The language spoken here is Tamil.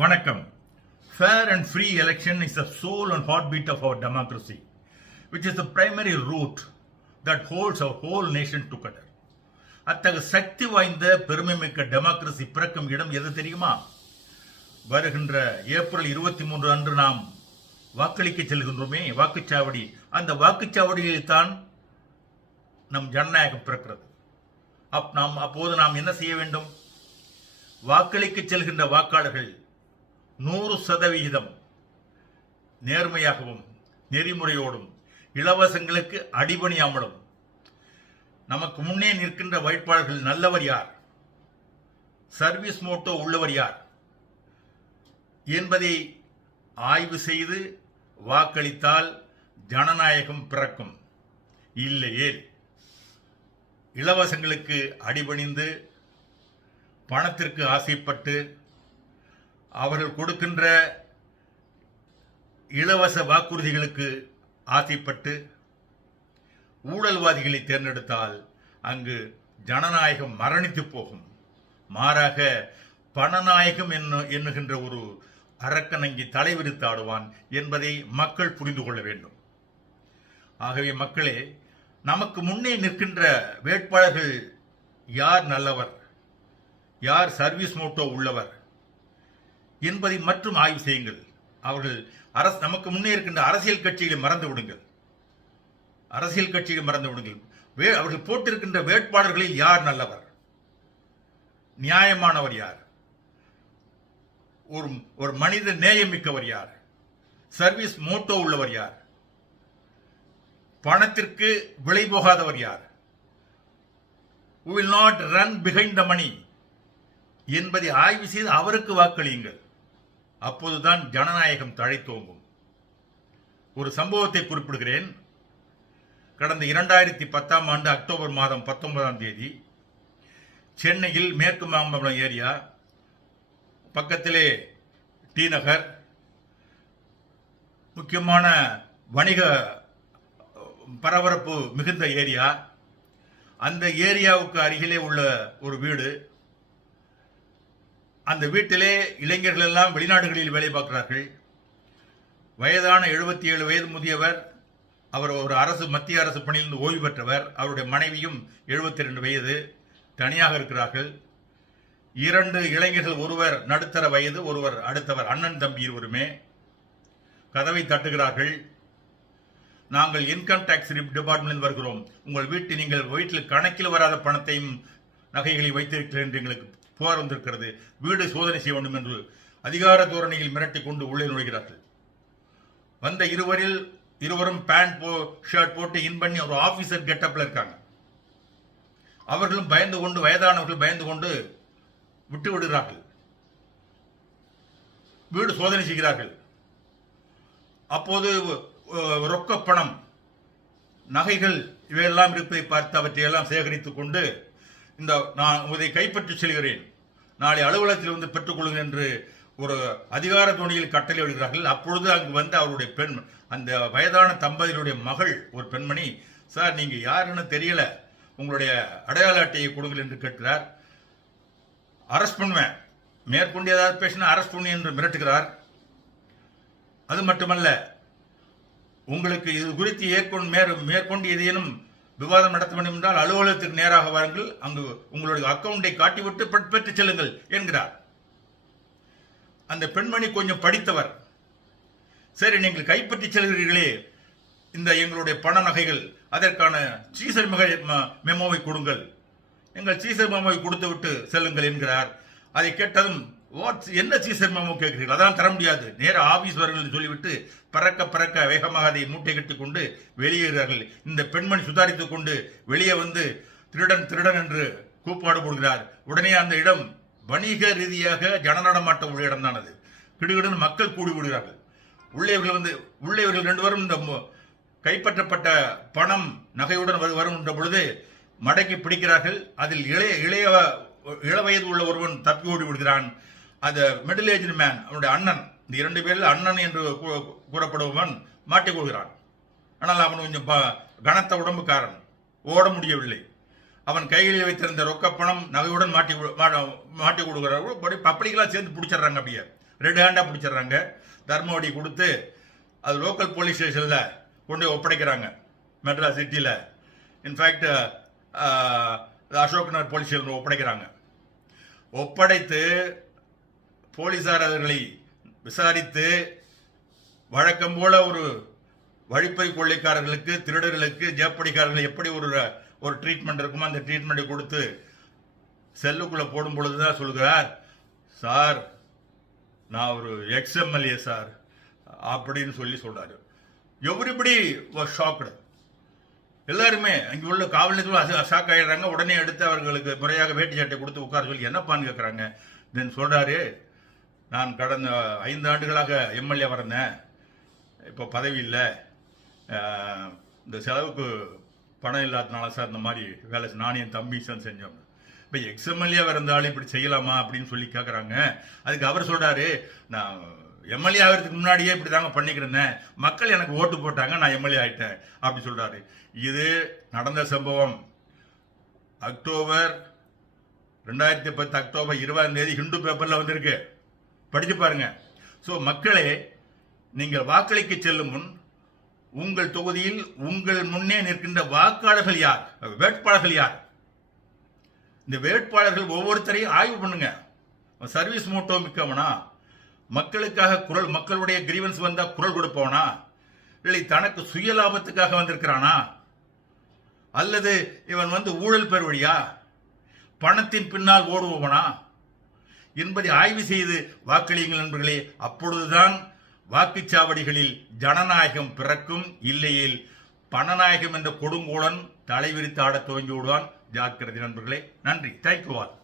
Vanakkam. Fair and free election is the soul and heartbeat of our democracy, which is the primary root that holds our whole nation together. அத்தகைய சக்தி வாய்ந்த பெருமைமிக்க டெமோக்ரசி பிறக்கும் இடம் எது தெரியுமா? வருகின்ற ஏப்ரல் 23 அன்று நாம் வாக்களிக்க செல்கின்றோமே வாக்குச்சாவடி, அந்த வாக்குச்சாவடியில் தான் நம் ஜனநாயகம் பிறக்கிறது. அப்போது நாம் என்ன செய்ய வேண்டும்? வாக்களிக்க செல்கின்ற வாக்காளர்கள் 100% நேர்மையாகவும் நெறிமுறையோடும் இலவசங்களுக்கு அடிபணியாமலும் நமக்கு முன்னே நிற்கின்ற வேட்பாளர்கள் நல்லவர் யார், சர்வீஸ் மோட்டோ உள்ளவர் யார் என்பதை ஆய்வு செய்து வாக்களித்தால் ஜனநாயகம் பிறக்கும். இல்லையே இலவசங்களுக்கு அடிபணிந்து பணத்திற்கு ஆசைப்பட்டு அவர்கள் கொடுக்கின்ற இலவச வாக்குறுதிகளுக்கு ஆசைப்பட்டு ஊழல்வாதிகளை தேர்ந்தெடுத்தால் அங்கு ஜனநாயகம் மரணித்து போகும். மாறாக பணநாயகம் எண்ணுகின்ற ஒரு அரக்கன் அங்கே தலைவிரித்தாடுவான் என்பதை மக்கள் புரிந்து கொள்ள வேண்டும். ஆகவே மக்களே, நமக்கு முன்னே நிற்கின்ற வேட்பாளர்கள் யார் நல்லவர், யார் சர்வீஸ் மோட்டோ உள்ளவர் என்பதை மற்றும் ஆய்வு செய்யுங்கள். அவர்கள் நமக்கு முன்னே இருக்கின்ற அரசியல் கட்சிகளை மறந்து விடுங்கள். அரசியல் கட்சிகளை மறந்து விடுங்கள். அவர்கள் போட்டிருக்கின்ற வேட்பாளர்களில் யார் நல்லவர், நியாயமானவர் யார், ஒரு மனித நேயமிக்கவர் யார், சர்வீஸ் மோட்டோ உள்ளவர் யார், பணத்திற்கு விலை போகாதவர் யார், who will not run behind the money என்பதை ஆய்வு செய்து அவருக்கு வாக்களியுங்கள். அப்போதுதான் ஜனநாயகம் தழைத்தோங்கும். ஒரு சம்பவத்தை குறிப்பிடுகிறேன். கடந்த 2010 ஆண்டு அக்டோபர் மாதம் 19 சென்னையில் மேற்கு மாம்பலம் ஏரியா பக்கத்திலே டி நகர், முக்கியமான வணிக பரபரப்பு மிகுந்த ஏரியா. அந்த ஏரியாவுக்கு அருகிலே உள்ள ஒரு வீடு. அந்த வீட்டிலே இளைஞர்கள் எல்லாம் வெளிநாடுகளில் வேலை பார்க்கிறார்கள். வயதான 77 வயது முதியவர், அவர் ஒரு மத்திய அரசு பணியிலிருந்து ஓய்வு பெற்றவர். அவருடைய மனைவியும் 72 வயது, தனியாக இருக்கிறார்கள். 2 இளைஞர்கள், ஒருவர் நடுத்தர வயது, ஒருவர் அடுத்தவர், அண்ணன் தம்பி இருவருமே கதவை தட்டுகிறார்கள். நாங்கள் இன்கம் டாக்ஸ் டிபார்ட்மெண்ட் வருகிறோம், உங்கள் நீங்கள் வீட்டில் கணக்கில் வராத பணத்தையும் நகைகளை வைத்திருக்கிறேன் என்று எங்களுக்கு புகார் வந்திருக்கிறது, வீடு சோதனை செய்ய வேண்டும் என்று அதிகார தோரணையில் மிரட்டி கொண்டு உள்ளே நுழைகிறார்கள். வந்த இருவரும் பேண்ட் ஷர்ட் போட்டு இன் பண்ணி ஒரு ஆபீசர் கெட்டப்ல இருக்காங்க. அவர்களும் பயந்து கொண்டு, வயதானவர்கள் பயந்து கொண்டு விட்டு விடுகிறார்கள். வீடு சோதனை செய்கிறார்கள். அப்போது ரொக்க பணம், நகைகள் இவையெல்லாம் இருப்பதை பார்த்து அவற்றையெல்லாம் சேகரித்துக் கொண்டு நான் இதை கைப்பற்றி செல்கிறேன், நாளை அலுவலகத்தில் வந்து பெற்றுக் கொள்ளுங்கள் என்று ஒரு அதிகார தோணியில் கட்டளை விடுகிறார்கள். அப்பொழுது அங்கு வந்து அவருடைய பெண், அந்த வயதான தம்பதியுடைய மகள், ஒரு பெண்மணி, சார் நீங்க யாருன்னு தெரியல, உங்களுடைய அடையாள அட்டையை கொடுங்கள் என்று கேட்கிறார். அரெஸ்ட் பண்ணுவேன், மேற்கொண்டு ஏதாவது பேசினா அரெஸ்ட் பண்ணு என்று மிரட்டுகிறார். அது மட்டுமல்ல, உங்களுக்கு இது குறித்து மேற்கொண்டு ஏதேனும் விவாதம் நடத்த வேண்டும் என்றால் அலுவலகத்திற்கு நேராக வாருங்கள், அங்கு உங்களுடைய அக்கவுண்டை காட்டிவிட்டு பெற்று செல்லுங்கள் என்கிறார். அந்த பெண்மணி கொஞ்சம் படித்தவர். சரி, நீங்கள் கைப்பற்றி செல்கிறீர்களே இந்த எங்களுடைய பண நகைகள், அதற்கான சீசர் மெமோவை கொடுங்கள், எங்கள் சீசர் மெமோவை கொடுத்து விட்டு செல்லுங்கள் என்கிறார். அதை கேட்டதும், என்ன சீசர் மெமோ கேட்கிறீர்கள், அதான் தர முடியாது, நேர ஆபீஸ் வருங்கள் சொல்லிவிட்டு பறக்க வேகமாக அதை மூட்டை கட்டி கொண்டு வெளியேறார்கள். இந்த பெண்மணி சுதாரித்துக் கொண்டு வெளியே வந்து திருடன் என்று கூப்பாடு போடுகிறார். உடனே அந்த இடம் வணிக ரீதியாக ஜனநடமாட்ட உள்ள இடம் தான். அது கிடுகிடுன்னு மக்கள் கூடி விடுகிறார்கள். உள்ளேவர்கள் 2 பேரும் இந்த கைப்பற்றப்பட்ட பணம் நகையுடன் வருகின்ற பொழுது மடக்கி பிடிக்கிறார்கள். அதில் இளவயது உள்ள ஒருவன் தப்பி ஓடி விடுகிறான். அந்த மிடில் ஏஜ் மேன், அவனுடைய அண்ணன், இந்த 2 பேரில் அண்ணன் என்று கூறப்படுபவன் மாட்டிக் கொள்கிறான். ஆனால் அவன் கொஞ்சம் கனத்த உடம்புக்காரன், ஓட முடியவில்லை. அவன் கைகளில் வைத்திருந்த ரொக்க பணம் நகையுடன் மாட்டி கொடுக்கிறார்கள். பப்ளிக்கெல்லாம் சேர்ந்து பிடிச்சிடுறாங்க. அப்படியே ரெட் ஹேண்டாக பிடிச்சிடுறாங்க. தர்மவடி கொடுத்து அது லோக்கல் போலீஸ் ஸ்டேஷனில் கொண்டு போய் ஒப்படைக்கிறாங்க, மெட்ராஸ் சிட்டியில். In fact Ashok Nagar police station ஒப்படைக்கிறாங்க. ஒப்படைத்து போலீசார் அவர்களை விசாரித்து வழக்கம் போல ஒரு வழிப்பறி கொள்ளைக்காரர்களுக்கு, திருடர்களுக்கு, ஜேப்படிக்காரர்கள் எப்படி ஒரு ட்ரீட்மெண்ட் இருக்குமோ அந்த ட்ரீட்மெண்ட்டை கொடுத்து செல்லுக்குள்ள போடும் பொழுதுதான் சொல்கிறார், சார் நான் ஒரு எக்ஸ்எம்எல்ஏ சார் அப்படின்னு சொல்றாரு. Everybody was shocked. எல்லாருமே அங்கே உள்ள காவல் நிலையத்தில் ஷாக் ஆகிடுறாங்க. உடனே எடுத்து அவர்களுக்கு முறையாக வேட்டி சட்டை கொடுத்து உட்கார சொல்லி என்னப்பான்னு கேட்குறாங்க. தென் சொல்றாரு, நான் கடந்த 5 ஆண்டுகளாக எம்எல்ஏ வரேன், இப்போ பதவி இல்லை, இந்த செலவுக்கு பணம் இல்லாதனால சார் இந்த மாதிரி வேலை நானும் என் தம்பி செஞ்சோம். இப்போ எக்ஸ்எம்எல்ஏ இருந்தாலும் இப்படி செய்யலாமா அப்படின்னு சொல்லி கேட்குறாங்க. அதுக்கு அவர் சொல்றாரு, நான் எம்எல்ஏ ஆகிறதுக்கு முன்னாடியே இப்படி தாங்க பண்ணிக்கிறேன், மக்கள் எனக்கு ஓட்டு போட்டாங்க, நான் எம்எல்ஏ ஆயிட்டேன் அப்படி சொல்றாரு. இது நடந்த சம்பவம். அக்டோபர் 2010 அக்டோபர் 20 ஹிந்து பேப்பர்ல வந்திருக்கு, படிச்சு பாருங்க. ஸோ மக்களே, நீங்கள் வாக்களிக்க செல்லும் முன் உங்கள் தொகுதியில் உங்கள் முன்னே நிற்கின்ற வாக்காளர்கள் யார், வேட்பாளர்கள் யார், இந்த வேட்பாளர்கள் ஒவ்வொருத்தரையும் ஆய்வு பண்ணுங்க. சர்வீஸ் மோட்டோ மிக்கவனா, மக்களுக்காக குரல், மக்களுடைய கிரீவன்ஸ் வந்தா குரல் கொடுப்பவனா, இல்லை தனக்கு சுய லாபத்துக்காக வந்திருக்கிறானா, அல்லது இவன் ஊழல் பெற வழியா, பணத்தின் பின்னால் ஓடுபவனா என்பதை ஆய்வு செய்து வாக்களியுங்கள் நண்பர்களே. அப்பொழுதுதான் வாக்குச்சாவடிகளில் ஜனநாயகம் பிறக்கும். இல்லையில் பணநாயகம் என்ற கொடுங்கோலன் தலைவிரித்து ஆட துவங்கி விடுவான். ஜாக்கிரதை நண்பர்களே. நன்றி. Thank you all.